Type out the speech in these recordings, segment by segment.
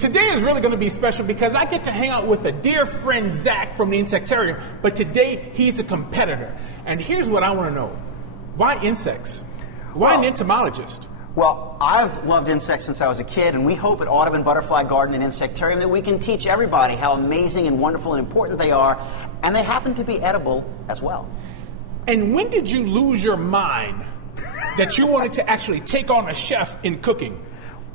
Today is really going to be special because I get to hang out with a dear friend, Zack, from the Insectarium, but today he's a competitor. And here's what I want to know. Why insects? Why an entomologist? Well, I've loved insects since I was a kid, and we hope at Audubon Butterfly Garden and Insectarium that we can teach everybody how amazing and wonderful and important they are, and they happen to be edible as well. And when did you lose your mind that you wanted to actually take on a chef in cooking?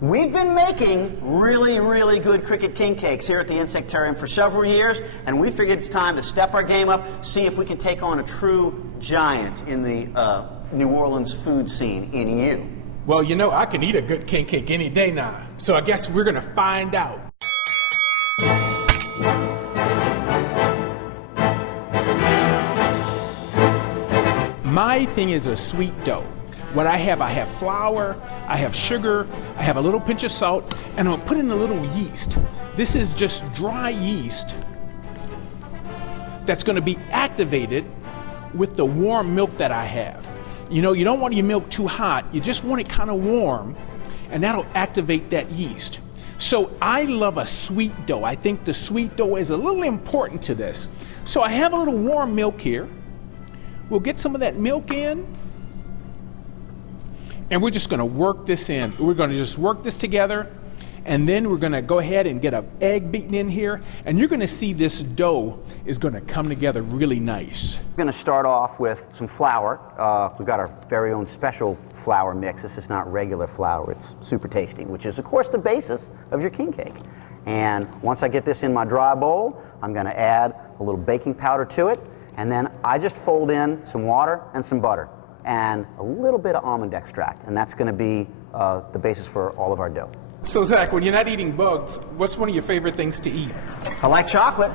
We've been making really, really good cricket king cakes here at the Insectarium for several years, and we figured it's time to step our game up, see if we can take on a true giant in the New Orleans food scene in you. Well, you know, I can eat a good king cake any day now, so I guess we're going to find out. My thing is a sweet dough. What I have flour, I have sugar, I have a little pinch of salt, and I'm gonna put in a little yeast. This is just dry yeast that's gonna be activated with the warm milk that I have. You know, you don't want your milk too hot, you just want it kind of warm, and that'll activate that yeast. So I love a sweet dough. I think the sweet dough is a little important to this. So I have a little warm milk here. We'll get some of that milk in. And we're just going to work this in. We're going to just work this together, and then we're going to go ahead and get an egg beaten in here, and you're going to see this dough is going to come together really nice. We're going to start off with some flour. We've got our very own special flour mix. This is not regular flour. It's super tasty, which is, of course, the basis of your king cake. And once I get this in my dry bowl, I'm going to add a little baking powder to it, and then I just fold in some water and some butter and a little bit of almond extract, and that's going to be the basis for all of our dough. So Zach, when you're not eating bugs, what's one of your favorite things to eat? I like chocolate,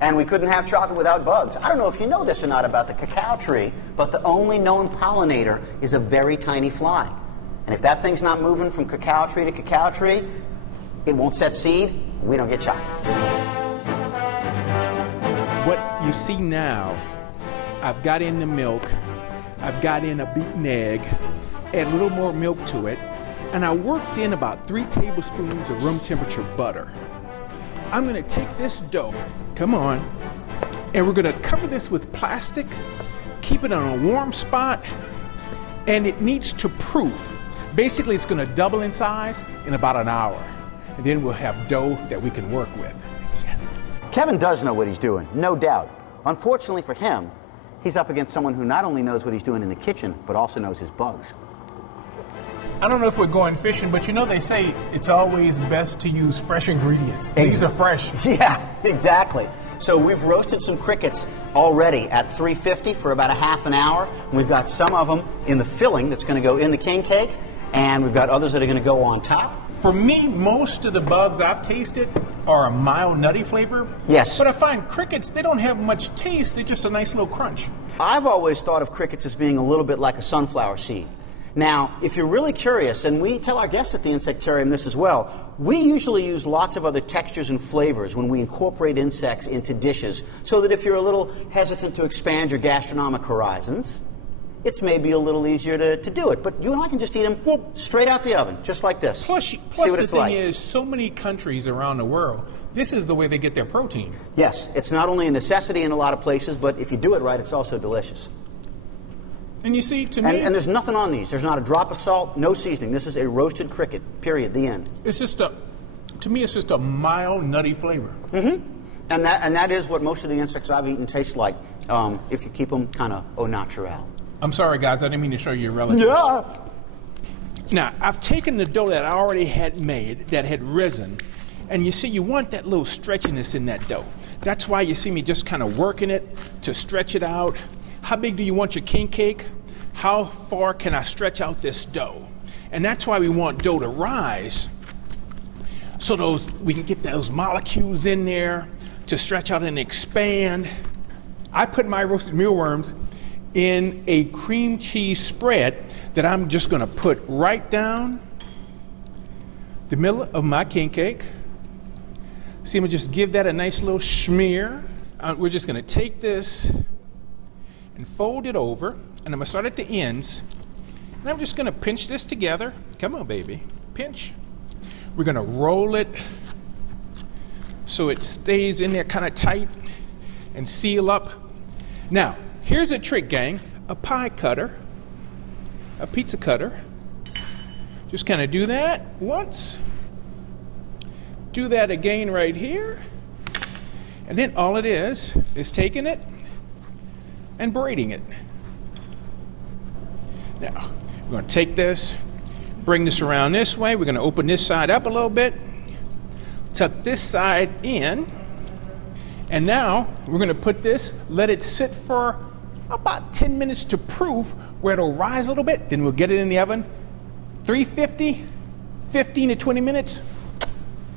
and we couldn't have chocolate without bugs. I don't know if you know this or not about the cacao tree, but the only known pollinator is a very tiny fly. And if that thing's not moving from cacao tree to cacao tree, it won't set seed, we don't get chocolate. What you see now, I've got in the milk, I've got in a beaten egg, add a little more milk to it, and I worked in about 3 tablespoons of room temperature butter. I'm gonna take this dough, come on, and we're gonna cover this with plastic, keep it on a warm spot, and it needs to proof. Basically, it's gonna double in size in about an hour, and then we'll have dough that we can work with. Yes. Kevin does know what he's doing, no doubt. Unfortunately for him, he's up against someone who not only knows what he's doing in the kitchen, but also knows his bugs. I don't know if we're going fishing, but you know they say it's always best to use fresh ingredients. These are fresh. Yeah, exactly. So we've roasted some crickets already at 350 for about a half an hour. We've got some of them in the filling that's going to go in the king cake, and we've got others that are going to go on top. For me, most of the bugs I've tasted are a mild nutty flavor. Yes. But I find crickets, they don't have much taste. They're just a nice little crunch. I've always thought of crickets as being a little bit like a sunflower seed. Now, if you're really curious, and we tell our guests at the Insectarium this as well, we usually use lots of other textures and flavors when we incorporate insects into dishes, so that if you're a little hesitant to expand your gastronomic horizons, it's maybe a little easier to do it. But you and I can just eat them straight out the oven, just like this. Plus See what the it's thing like. is, so many countries around the world, this is the way they get their protein. Yes, it's not only a necessity in a lot of places, but if you do it right, it's also delicious. And you see, to me... And there's nothing on these. There's not a drop of salt, no seasoning. This is a roasted cricket, period, the end. It's just to me, it's just a mild, nutty flavor. Mm-hmm. And that is what most of the insects I've eaten taste like, if you keep them kind of au naturel. I'm sorry, guys. I didn't mean to show you your relatives. Yeah. Now, I've taken the dough that I already had made, that had risen, and you see, you want that little stretchiness in that dough. That's why you see me just kind of working it to stretch it out. How big do you want your king cake? How far can I stretch out this dough? And that's why we want dough to rise, so we can get those molecules in there to stretch out and expand. I put my roasted mealworms in a cream cheese spread that I'm just going to put right down the middle of my king cake. See, I'm going to just give that a nice little smear. We're just going to take this and fold it over, and I'm going to start at the ends, and I'm just going to pinch this together. Come on, baby, pinch. We're going to roll it so it stays in there kind of tight and seal up. Now, here's a trick, gang. A pie cutter, a pizza cutter. Just kind of do that once. Do that again right here. And then all it is taking it and braiding it. Now, we're going to take this, bring this around this way. We're going to open this side up a little bit, tuck this side in, and now we're going to put this, let it sit for about 10 minutes to proof where it'll rise a little bit. Then we'll get it in the oven. 350, 15 to 20 minutes.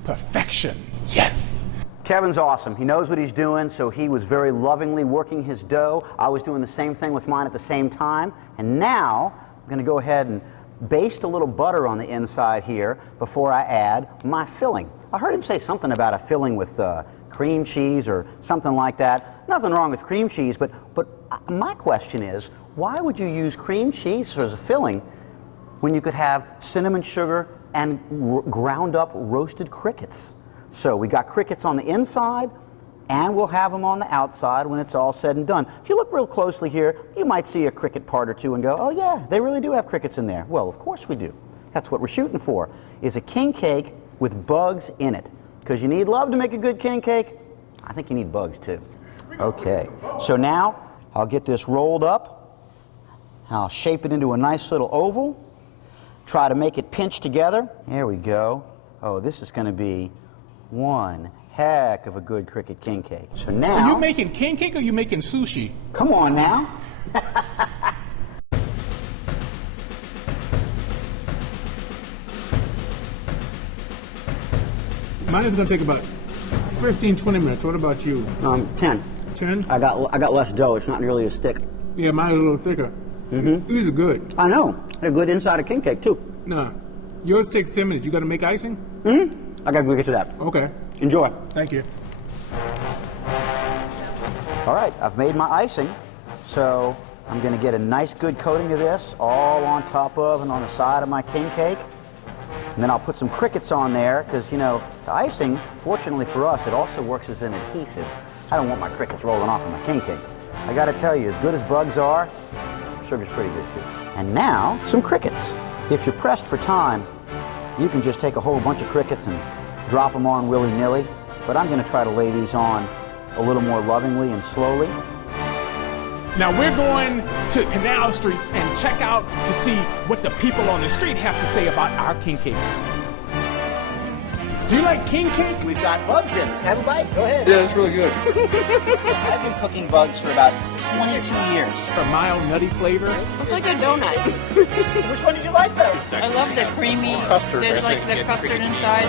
Perfection. Yes. Kevin's awesome. He knows what he's doing, so he was very lovingly working his dough. I was doing the same thing with mine at the same time. And now I'm going to go ahead and baste a little butter on the inside here before I add my filling. I heard him say something about a filling with cream cheese or something like that. Nothing wrong with cream cheese, but my question is, why would you use cream cheese as a filling when you could have cinnamon sugar and ground up roasted crickets? So we got crickets on the inside, and we'll have them on the outside when it's all said and done. If you look real closely here, you might see a cricket part or two and go, oh yeah, they really do have crickets in there. Well, of course we do. That's what we're shooting for, is a king cake with bugs in it. Because you need love to make a good king cake. I think you need bugs too. Okay, so now I'll get this rolled up, and I'll shape it into a nice little oval. Try to make it pinch together. There we go. Oh, this is going to be one heck of a good cricket king cake. So now... Are you making king cake or are you making sushi? Come on now. Mine is going to take about 15, 20 minutes. What about you? 10. 10? I got less dough. It's not nearly as thick. Yeah, mine's a little thicker. Mm-hmm. These are good. I know. They're good inside a king cake, too. No. Yours takes 10 minutes. You got to make icing? Mm-hmm. I got to go get to that. Okay. Enjoy. Thank you. All right, I've made my icing. So I'm going to get a nice good coating of this all on top of and on the side of my king cake. And then I'll put some crickets on there because, you know, the icing, fortunately for us, it also works as an adhesive. I don't want my crickets rolling off of my king cake. I got to tell you, as good as bugs are, sugar's pretty good too. And now, some crickets. If you're pressed for time, you can just take a whole bunch of crickets and drop them on willy-nilly. But I'm going to try to lay these on a little more lovingly and slowly. Now we're going to Canal Street and check out to see what the people on the street have to say about our king cakes. Do you like king cake? We've got bugs in it. Have a bite? Go ahead. Yeah, it's really good. I've been cooking bugs for about 22 years. A mild, nutty flavor. It's like a donut. Which one did you like better? I love the creamy, Custard, there's I like think, the custard inside.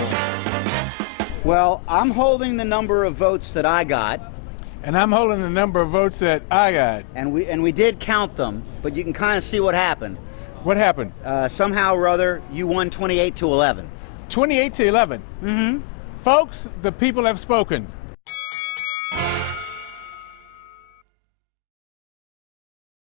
Well, I'm holding the number of votes that I got. And I'm holding the number of votes that I got. And we did count them, but you can kind of see what happened. What happened? Somehow or other, you won 28 to 11. 28 to 11. Mm-hmm. Folks, the people have spoken.